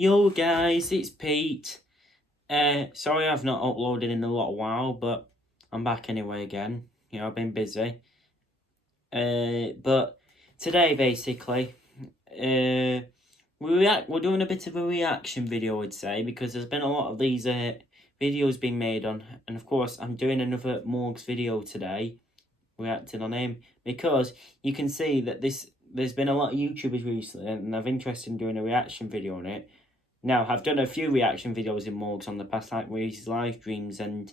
Yo guys, it's Pete. Sorry I've not uploaded in a little while, but I'm back anyway again. You know, I've been busy. But today basically, we're doing a bit of a reaction video, I'd say, because there's been a lot of these videos being made on, and of course I'm doing another Morgs video today, reacting on him, because you can see that there's been a lot of YouTubers recently, and I've interested in doing a reaction video on it. Now, I've done a few reaction videos in Morgs on the past, like Reese's live streams and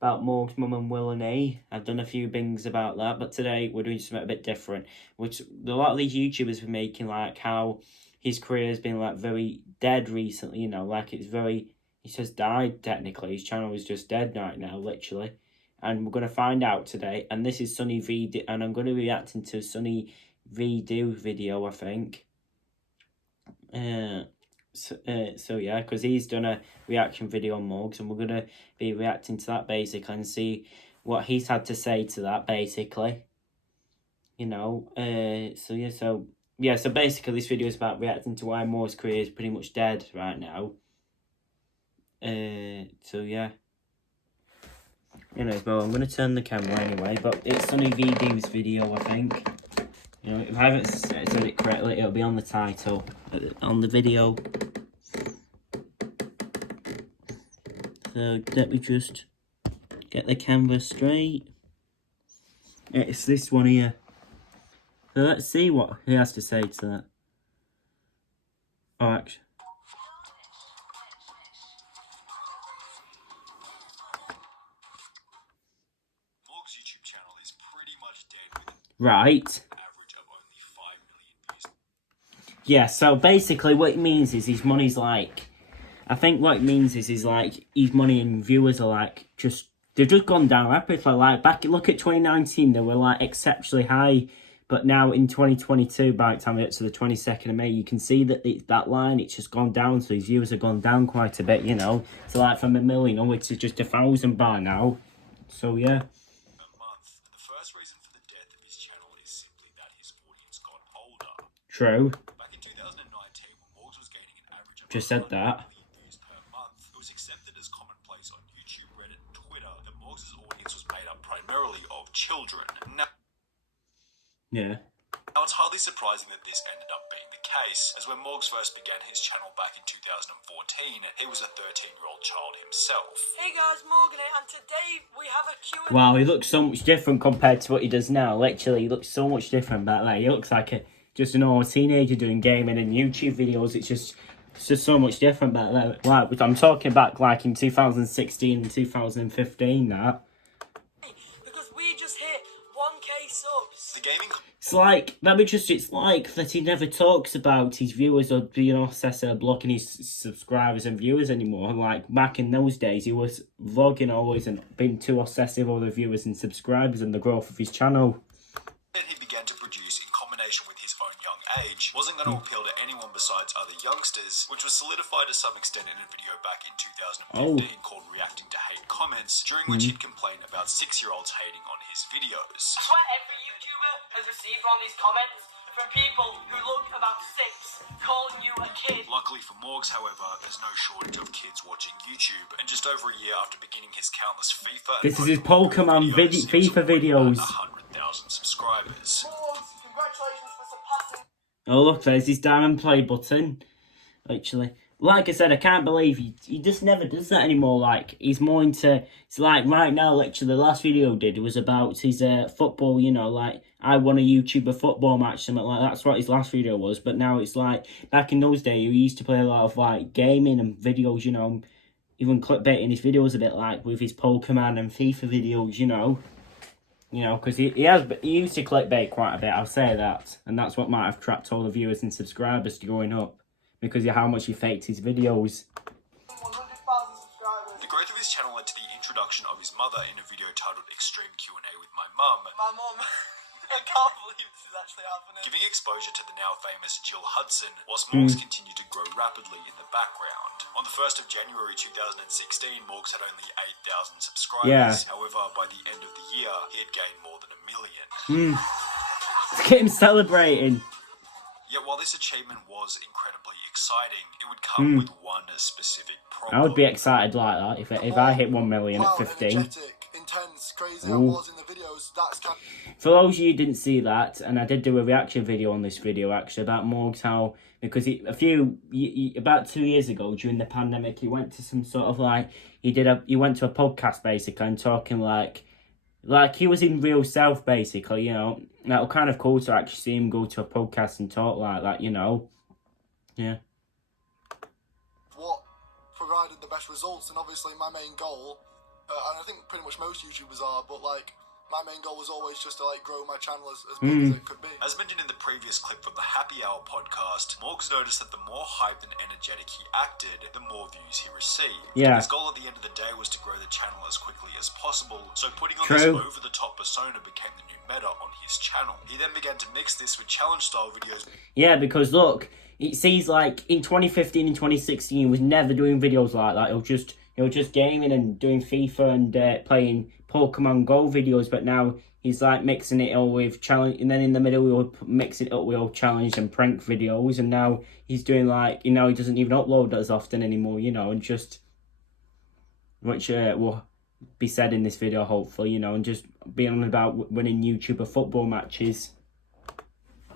about Morgs' mum and Will and E. I've done a few things about that, but today we're doing something a bit different, which a lot of these YouTubers were making, like how his career has been like very dead recently, you know, like he's just died technically. His channel is just dead right now, literally. And we're going to find out today, and this is Sunny V, and I'm going to be reacting to Sunny V Do video, I think. So yeah, because he's done a reaction video on Morgs, and we're going to be reacting to that basically and see what he's had to say to that basically. You know, so basically this video is about reacting to why Morgs' career is pretty much dead right now. So yeah. Anyways, well, I'm going to turn the camera anyway, but it's Sunny V Do's video, I think. You know, if I haven't said it correctly, it'll be on the title, on the video. So let me just get the camera straight. It's this one here. So let's see what he has to say to that. Oh, actually. Morgs' YouTube channel is pretty much dead with Right. an average of only 5 million views. Yeah, so basically what it means is his money's like... I think what it means is like his money and viewers are like they've just gone down rapidly. Like look at 2019, they were like exceptionally high, but now in 2022, by the time we get to the 22nd of May, you can see that that line, it's just gone down. So his viewers have gone down quite a bit, you know. So like from 1 million onwards to just 1,000 by now. So yeah. A month. The first reason for the death of his channel is simply that his audience got older. True. Back in 2019, when Morgs was gaining an average of Just said that. views per month, it was accepted as commonplace on YouTube, Reddit, and Twitter that Morgs' audience was made up primarily of children. Yeah. Now, it's hardly surprising that this ended up being the case, as when Morgs first began his channel back in 2014, he was a 13-year-old child himself. Hey guys, Morgan here, and today we have a Q&A. Wow, he looks so much different compared to what he does now. Literally, he looks so much different back then. He looks like just an old teenager doing gaming and YouTube videos. It's just so much different back then. Like, I'm talking back like in 2016 and 2015, that. Because we just hit 1K subs. The gaming... It's like that he never talks about his viewers or being obsessed or blocking his subscribers and viewers anymore. Like back in those days, he was vlogging always and being too obsessive over the viewers and subscribers and the growth of his channel. that he began to produce in combination with his own young age wasn't going to appeal to anyone besides other youngsters, which was solidified to some extent in a video back in 2015 called Reacting to Hate Comments, during which he'd complain about 6-year-olds hating on his videos. I swear every YouTuber has received one of these comments from people who look about 6, calling you a kid. Luckily for Morgs, however, there's no shortage of kids watching YouTube, and just over a year after beginning his countless FIFA This is his Pokemon FIFA videos. 100,000 subscribers. Morgs, congratulations for surpassing... Oh look, there's his diamond play button. Actually, like I said, I can't believe he just never does that anymore. Like, he's more into... It's like right now, literally, the last video he did was about his football, you know, like, I won a YouTuber football match, something like that. That's what his last video was. But now it's like, back in those days, he used to play a lot of, like, gaming and videos, you know, even clickbaiting his videos a bit, like, with his Pokemon and FIFA videos, you know. You know, because he used to clickbait quite a bit, I'll say that. And that's what might have trapped all the viewers and subscribers to going up. Because of how much he faked his videos. 100,000 subscribers. The growth of his channel led to the introduction of his mother in a video titled Extreme Q&A with My Mum. My mum... I can't believe this is actually happening. Giving exposure to the now famous Jill Hudson, whilst Morgs continued to grow rapidly in the background. On the 1st of January 2016, Morgs had only 8,000 subscribers. Yeah. However, by the end of the year, he had gained more than 1 million. Look at him celebrating. Yet while this achievement was incredibly exciting, it would come with one specific problem. I would be excited like that if I hit 1 million at 15. Energetic, intense, crazy I was in the videos, that's kind For those of you who didn't see that, and I did do a reaction video on this video actually about Morgs, how because about 2 years ago during the pandemic he went to some sort of like he went to a podcast basically and talking like he was in real self basically, you know. That was kind of cool to actually see him go to a podcast and talk like that, you know. Yeah. what provided the best results, and obviously my main goal, and I think pretty much most YouTubers are, but like my main goal was always just to like grow my channel as big as it could be. As mentioned in the previous clip from the Happy Hour podcast, Morgs noticed that the more hyped and energetic he acted, the more views he received. Yeah. His goal at the end of the day was to grow the channel as quickly as possible, so putting on True. this over-the-top persona became the new meta on his channel. He then began to mix this with challenge-style videos. Yeah, because look, it seems like in 2015 and 2016 he was never doing videos like that. He was just gaming and doing FIFA and playing Pokemon Go videos, but now he's like mixing it all with challenge, and then in the middle we will mix it up with all challenge and prank videos, and now he's doing like, you know, he doesn't even upload as often anymore, you know, and just which will be said in this video hopefully, you know, and just being on about winning YouTuber football matches.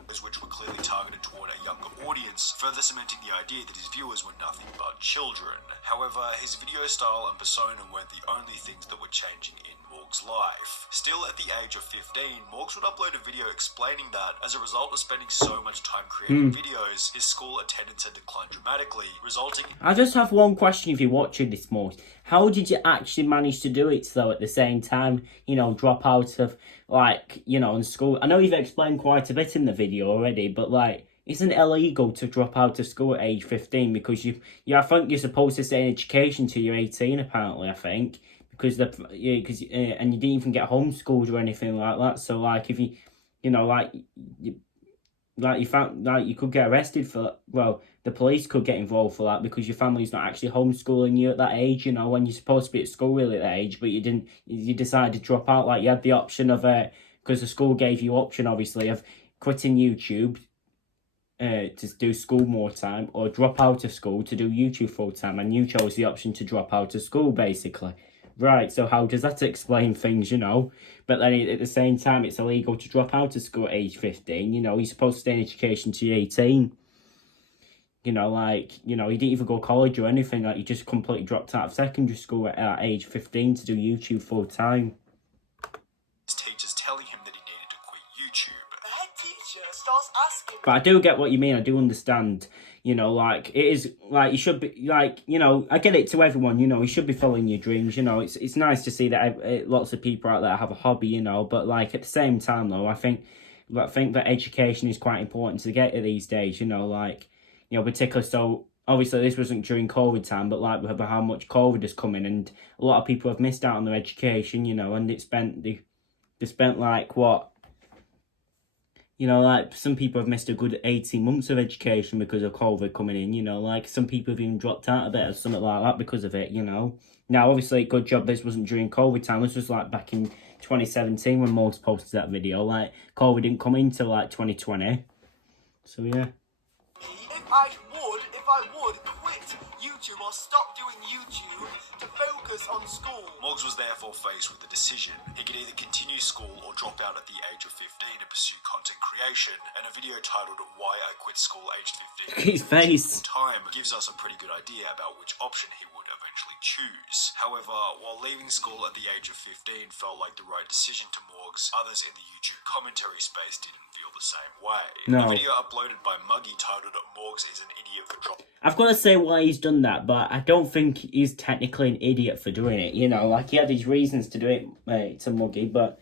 Which were clearly targeted toward a younger audience, further cementing the idea that his viewers were nothing but children. However, his video style and persona weren't the only things that were changing in Morgs' life. Still, at the age of 15, Morgs would upload a video explaining that, as a result of spending so much time creating videos, his school attendance had declined dramatically, resulting in... I just have one question if you're watching this, Morgs. How did you actually manage to do it, though, at the same time, you know, drop out of, like, you know, in school? I know you've explained quite a bit in the video already, but, like, isn't it illegal to drop out of school at age 15? Because I think you're supposed to stay in education till you're 18, apparently, I think. Because and you didn't even get homeschooled or anything like that. So, like, if you know, like you found, like, you could get arrested for, well, the police could get involved for that because your family's not actually homeschooling you at that age, you know, when you're supposed to be at school really at that age, but you decided to drop out. Like, you had the option of, because the school gave you option, obviously, of quitting YouTube to do school more time, or drop out of school to do YouTube full time, and you chose the option to drop out of school, basically. Right, so how does that explain things, you know? But then at the same time, it's illegal to drop out of school at age 15, you know? You're supposed to stay in education till you're 18. You know, like, you know, you didn't even go to college or anything, like, you just completely dropped out of secondary school at age 15 to do YouTube full time. his teachers telling him that he needed to quit YouTube. The head teacher starts asking. But I do get what you mean, I do understand, you know, like, it is, like, you should be, like, you know, I get it to everyone, you know, you should be following your dreams, you know, it's nice to see that lots of people out there have a hobby, you know, but, like, at the same time, though, I think that education is quite important to get at these days, you know, like, you know, particularly, so, obviously, this wasn't during COVID time, but, like, about how much COVID has come in, and a lot of people have missed out on their education, you know, and they spent, like, what, you know, like, some people have missed a good 18 months of education because of COVID coming in, you know, like, some people have even dropped out a bit or something like that because of it, you know. Now, obviously, good job this wasn't during COVID time, this was, like, back in 2017 when Morgs posted that video, like, COVID didn't come into, like, 2020, so, yeah. If I would quit YouTube or stop doing YouTube to focus on school. Morgs was therefore faced with a decision. He could either continue school or drop out at the age of 15 to pursue content creation, and a video titled Why I Quit School Aged 15 His face. Time gives us a pretty good idea about which option he would eventually choose. However, while leaving school at the age of 15 felt like the right decision to Morgs, others in the YouTube commentary space didn't feel the same way. No. A video uploaded by Muggy titled Morgs is an idiot for dropping. I've got to say why he's done that, but I don't think he's technically an idiot for doing it, you know, like, he had his reasons to do it to Muggy, but,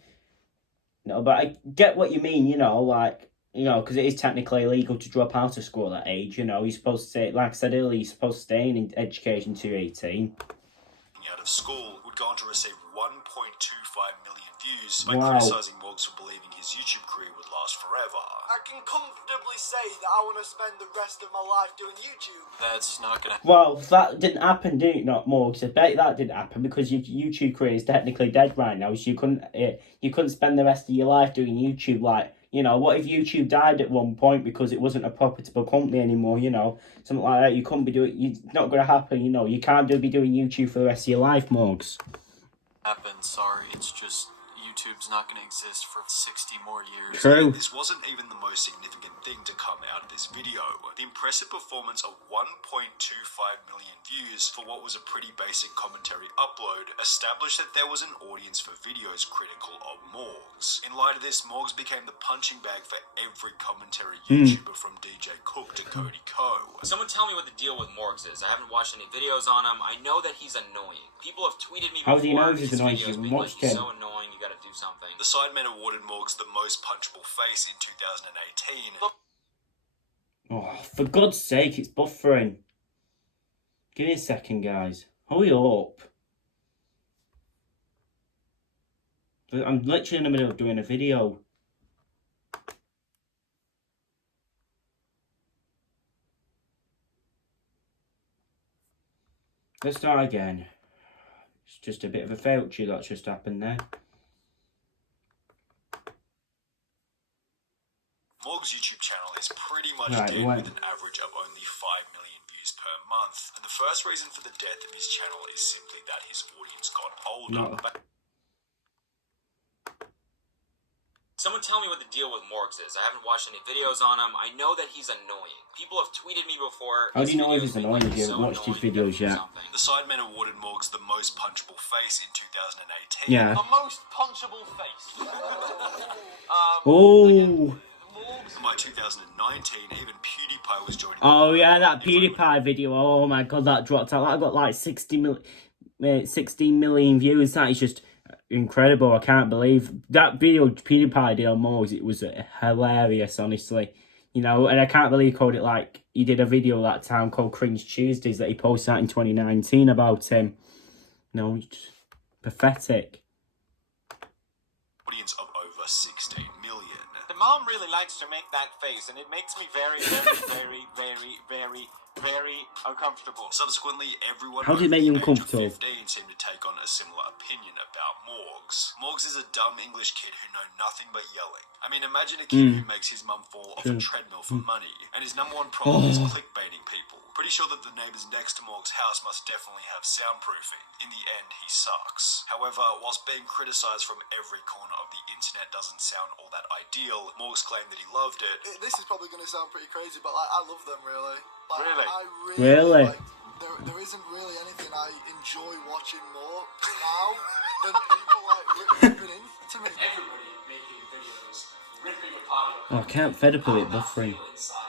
you know, but I get what you mean, you know, like, you know, because it is technically illegal to drop out of school at that age, you know, you're supposed to stay, like I said earlier, you're supposed to stay in education till you're 18. Out of school would go on to receive 1.25 million views by Wow. criticising Morgs for believing his YouTube career would last forever. I can comfortably say that I want to spend the rest of my life doing YouTube. That's not gonna Well, that didn't happen, did it not, Morgs? I bet that didn't happen because your YouTube career is technically dead right now, so you couldn't spend the rest of your life doing YouTube, like, You know, what if YouTube died at one point because it wasn't a profitable company anymore, you know? Something like that, you couldn't be doing... It's not going to happen, you know? You can't be doing YouTube for the rest of your life, Morgs. Sorry, it's just... YouTube's not going to exist for 60 more years. True. This wasn't even the most significant thing to come out of this video. The impressive performance of 1.25 million views for what was a pretty basic commentary upload established that there was an audience for videos critical of Morgs. In light of this, Morgs became the punching bag for every commentary YouTuber from DJ Cook to Cody Ko. Someone tell me what the deal with Morgs is. I haven't watched any videos on him. I know that he's annoying. People have tweeted me How before. do you know he's his annoying? videos You being like, watched he's him. so annoying, you gotta do something. The Sidemen awarded Morgs the most punchable face in 2018. Oh, for God's sake, it's buffering. Give me a second, guys. Hurry up. I'm literally in the middle of doing a video. Let's start again. It's just a bit of a failure that's just happened there. Morgs' YouTube channel is pretty much Right, dead wait. with an average of only 5 million views per month. And the first reason for the death of his channel is simply that his audience got older. No. Someone tell me what the deal with Morgs is. I haven't watched any videos on him. I know that he's annoying. People have tweeted me before. How do you His know if videos he's being annoying like, if you he's haven't so watched his annoying, you gotta videos do yet? something. The Sidemen awarded Morgs the most punchable face in 2018. Yeah. The most punchable face. Oh. And by 2019, even PewDiePie was joining. Oh yeah, that PewDiePie video. Oh my God, that dropped out. That got like 16 million views. That is just incredible. I can't believe that video PewDiePie did on Morgs. It was hilarious, honestly. You know, and I can't believe he called it like he did a video that time called Cringe Tuesdays that he posted out in 2019 about him. You know, it's pathetic. Audience of over 16 million. The mom really likes to make that face, and it makes me very, very uncomfortable. Subsequently, everyone How did it make you over the age of uncomfortable? 15 seemed to take on a similar opinion about Morgs. Morgs is a dumb English kid who know nothing but yelling. I mean, imagine a kid who makes his mum fall off a treadmill for money, and his number one problem is clickbaiting people. Pretty sure that the neighbours next to Morgs' house must definitely have soundproofing. In the end, he sucks. However, whilst being criticised from every corner of the internet doesn't sound all that ideal, Morgs claimed that he loved it. This is probably going to sound pretty crazy, but like, I love them really. Like, Really? I Really? like, there isn't really anything I enjoy watching more now than people like ripping into me. Everybody making videos, ripping apart your Oh, I can't fed up a bit How that buffering. feel inside.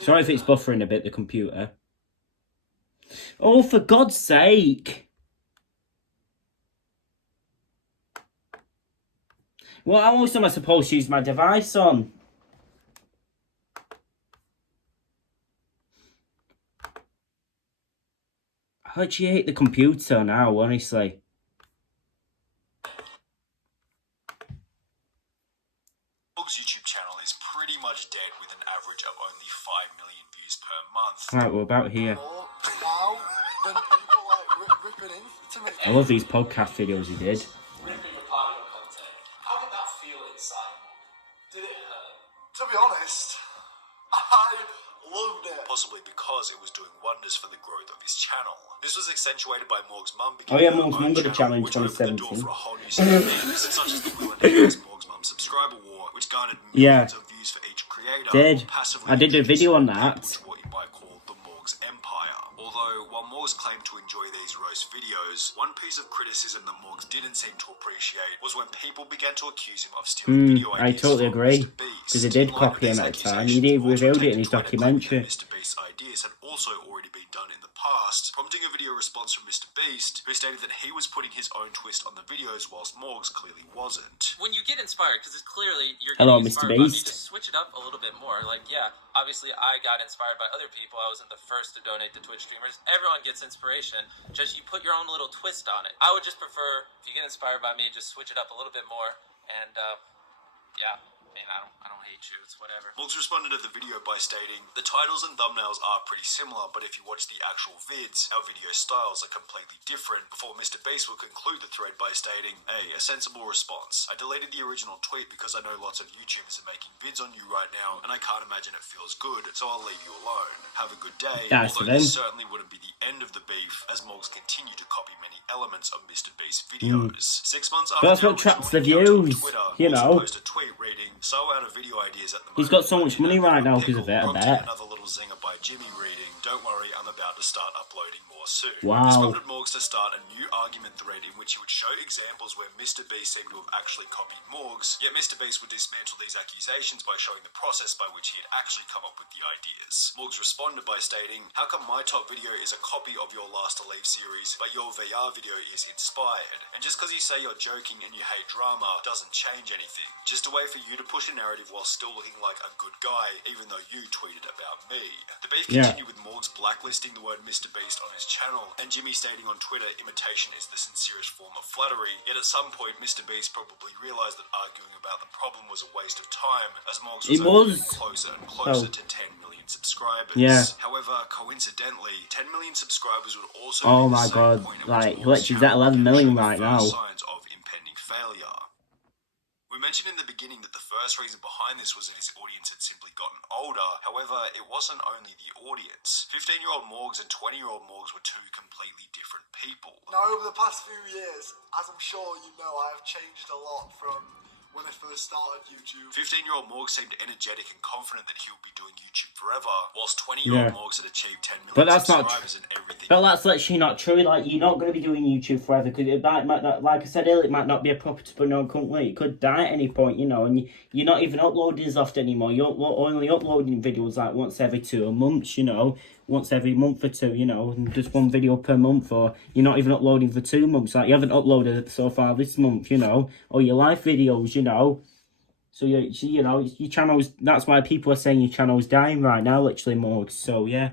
Sorry if it's buffering a bit, the computer. Oh, for God's sake. What else am I supposed to use my device on? I actually hate the computer now, honestly. Morgs' YouTube channel is pretty much dead with an average of only 5 million views per month. Right, we're about here. More now than people like ripping into me. I love these podcast videos he did. Ripping apart your content. How did that feel inside? Did it hurt? To be honest, I loved it. Possibly because it was doing wonders for the growth of his channel. This was accentuated by Morgs' mum. Oh yeah, Morgs' mum got a channel in which opened the door 2017. for a whole new set of things, such as the Will and Harris Morgs' mum subscriber war, which garnered Yeah. millions of views for each creator. Did. or passively I did a introduced video on people, that. which what you might call the Morgs Empire. Although, while Morgs claimed to enjoy these roast videos, one piece of criticism that Morgs didn't seem to appreciate was when people began to accuse him of stealing video I ideas totally from agree, Mr. Beast. 'cause he did In light of copy him these at the time. accusations, He did Morgs revealed it in taken his to Twitter claiming that documentary. Mr. Beast's ideas had also already been done in the past, prompting a video response from Mr. Beast, who stated that he was putting his own twist on the videos whilst Morgs clearly wasn't. When you get inspired, because it's clearly you're Hello, getting Mr. inspired by me, Beast. just switch it up a little bit more. Like, yeah, obviously I got inspired by other people. I wasn't the first to donate to Twitch streamers. Everyone gets inspiration. Just you put your own little twist on it. I would just prefer, if you get inspired by me, just switch it up a little bit more. And, yeah. mean, I don't hate you. It's whatever. Morgs responded to the video by stating, "The titles and thumbnails are pretty similar, but if you watch the actual vids, our video styles are completely different," before Mr. Beast will conclude the thread by stating, "A sensible response. I deleted the original tweet because I know lots of YouTubers are making vids on you right now, and I can't imagine it feels good, so I'll leave you alone. Have a good day." That's Although for them. this certainly wouldn't be the end of the beef, as Morgs continue to copy many elements of Mr. Beast's videos. 6 months after That's their what traps original the encounter on views, Twitter, you Morgs know. posted a tweet reading, "So out of video ideas at the moment. He's got so much money right now because of it, I Prompting bet. another little zinger by Jimmy reading, "Don't worry, I'm about to start uploading more soon." Wow. This prompted Morgs to start a new argument thread in which he would show examples where Mr. Beast seemed to have actually copied Morgs, yet Mr. Beast would dismantle these accusations by showing the process by which he had actually come up with the ideas. Morgs responded by stating, "How come my top video is a copy of your Last to Leave series, but your VR video is inspired? And just because you say you're joking and you hate drama doesn't change anything. Just a way for you to push a narrative while still looking like a good guy, even though you tweeted about me." The beef continued with Morgs blacklisting the word Mr. Beast on his channel, and Jimmy stating on Twitter, "Imitation is the sincerest form of flattery." Yet at some point, Mr. Beast probably realised that arguing about the problem was a waste of time, as Morgs was only getting closer and closer to 10 million subscribers. Yeah. However, coincidentally, 10 million subscribers would also Oh be the my same God, point at like, which Morgs' literally at channel 11 began million showing the right first now. signs of impending failure. We mentioned in the beginning that the first reason behind this was that his audience had simply gotten older. However, it wasn't only the audience. 15-year-old Morgs and 20-year-old Morgs were two completely different people. Now, over the past few years, as I'm sure you know, I have changed a lot from when I first started YouTube. 15-year-old Morgs seemed energetic and confident that he would be doing YouTube forever, whilst 20-year-old Morgs had achieved 10 million But that's not subscribers and everything. But that's literally not true. Like, you're not going to be doing YouTube forever because it might not, like I said earlier, it might not be a profitable company. It could die at any point, you know, and you're not even uploading as often anymore. You're only uploading videos like once every 2 months, you know, once every month or two, you know, and just 1 video per month, or you're not even uploading for 2 months. Like, you haven't uploaded so far this month, you know, or your live videos, you know. So, you know, your channel's, that's why people are saying your channel's dying right now, literally, Morgs. So, yeah.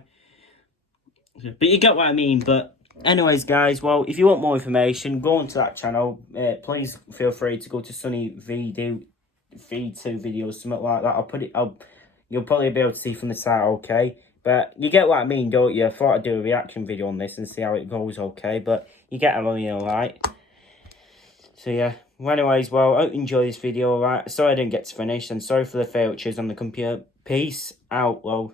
But you get what I mean. But anyways, guys, well, if you want more information, go onto that channel. Please feel free to go to Sunny V2 videos, something like that. You'll probably be able to see from the site, okay? But you get what I mean, don't you? I thought I'd do a reaction video on this and see how it goes, okay? But you get what I mean, alright? So, yeah. Well, anyways, well, I hope you enjoy this video, alright? Sorry I didn't get to finish, and sorry for the failures on the computer. Peace out, lol.